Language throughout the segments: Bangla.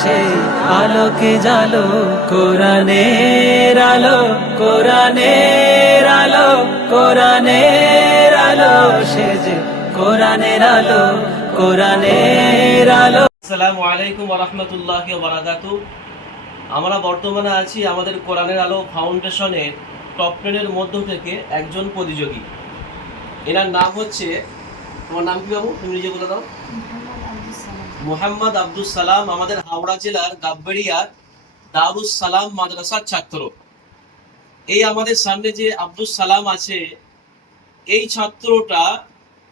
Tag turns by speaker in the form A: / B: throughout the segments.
A: সেই আলোকে জালো, কোরআনের আলো কোরআনের আলো কোরআনের আলো সে যে কোরআনের আলো কোরআনের আলো।
B: আসসালামু আলাইকুম রহমতুল্লাহ বারাকাতু আমরা বর্তমানে আছি আমাদের কোরআনের আলো ফাউন্ডেশনের টপ টেনের মধ্য থেকে একজন প্রতিযোগী। এনার নাম হচ্ছে তোমার নাম কি বাবু? তুমি নিজে বলে দাও। মোহাম্মদ আব্দুল সালাম। আমাদের হাওড়া জেলার গাব্বেড়িয়ার দারুস সালাম মাদ্রাসার ছাত্র। এই আমাদের সামনে যে আব্দুল সালাম আছে এই ছাত্রটা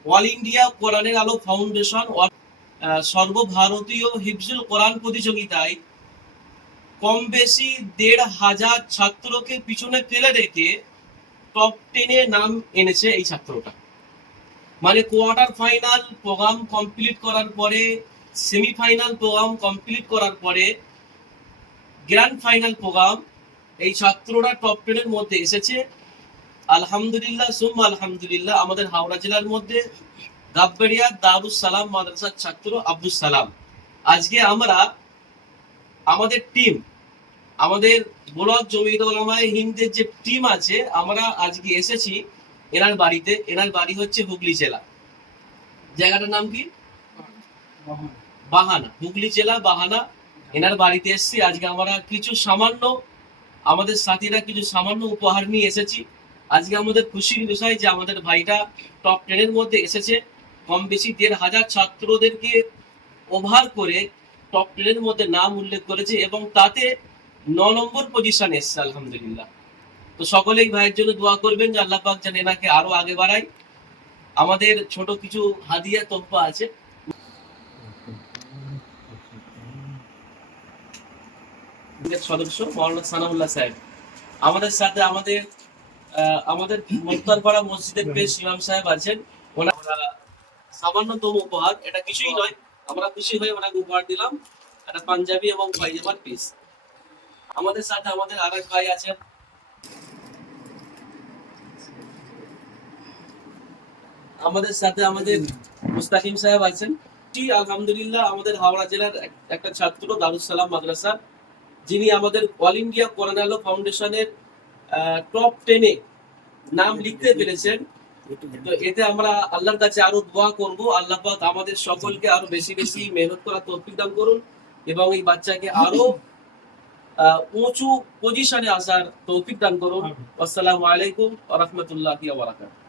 B: অল ইন্ডিয়া কোরআনের আলো ফাউন্ডেশন সর্বভারতীয় হিফজুল কোরআন প্রতিযোগিতায় কম বেশি দেড় হাজার ছাত্রকে পিছনে ফেলে রেখে টপ টেনে নাম এনেছে এই ছাত্রটা। মানে কোয়ার্টার ফাইনাল প্রোগ্রাম কমপ্লিট করার পরে সেমিফাইনাল প্রোগ্রাম কমপ্লিট করার পরে গ্র্যান্ড ফাইনাল প্রোগ্রাম এই ছাত্ররা টপ টেনের মধ্যে এসেছে। আলহামদুলিল্লাহ সুম আলহামদুলিল্লাহ, আমাদের হাওড়া জেলার মধ্যে গাব্বেরিয়া দারুস সালাম মাদ্রাসার ছাত্র আব্দুল সালাম। আজকে আমরা আমাদের টিম আমাদের ব্লক জমিয়ত ওলামায়ে হিন্দের যে টিম আছে, আমরা আজকে এসেছি এনার বাড়িতে, এনার বাড়ি হচ্ছে হুগলি জেলা। জায়গাটার নাম কি? বাহানা। হুগলি জেলা, বাহানা। এনার বাড়িতে এসেছি। আজকে আমরা কিছু সামান্য, আমাদের সাথীরা কিছু সামান্য উপহার নিয়ে এসেছি। আজকে আমাদের খুশির বিষয় যে আমাদের ভাইটা টপ টেনের মধ্যে এসেছে। কম বেশি দেড় হাজার ছাত্রদেরকে ওভার করে টপ টেনের মধ্যে নাম উল্লেখ করেছে এবং তাতে ন নম্বর পজিশন এসছে, আলহামদুলিল্লাহ। তো সকলেই ভাইয়ের জন্য দোয়া করবেন যে আল্লাহ পাক যেন এনাকে আরও আগে বাড়ায়। আমাদের ছোট কিছু হাদিয়া তোপ্পা আছে। সদস্য মৌলানা সানাউল্লাহ সাহেব, আমাদের সাথে আমাদের আমাদের মোক্তারপাড়া মসজিদের বেশ ইমাম সাহেব আছেন। ওনারা সামান্যতম উপহার, এটা কিছুই নয়, আমরা খুশি হয়ে ওনাকে উপহার দিলাম। একটা পাঞ্জাবি এবং পাইজামার পিস আমাদের সাথে আমাদের আরেক ভাই আছেন আমাদের সাথে আমাদের মুস্তাকিম সাহেব আছেন। জি আলহামদুলিল্লাহ আমাদের হাওড়া জেলার একটা ছাত্র দারুস সালাম মাদ্রাসা যিনি আমাদের অল ইন্ডিয়া কোরআন আলো ফাউন্ডেশনের টপ টেনে নাম লিখতে পেরেছেন। তো এতে আমরা আল্লাহর কাছে আরও দোয়া করব। আল্লাহ পাক আমাদের সকলকে আরও বেশি বেশি মেহনত করার তৌফিক দান করুন এবং এই বাচ্চাকে আরও উঁচু পজিশনে আসার তৌফিক দান করুন। আসসালামু আলাইকুম ওয়া রাহমাতুল্লাহি ওয়া বারাকাতুহু।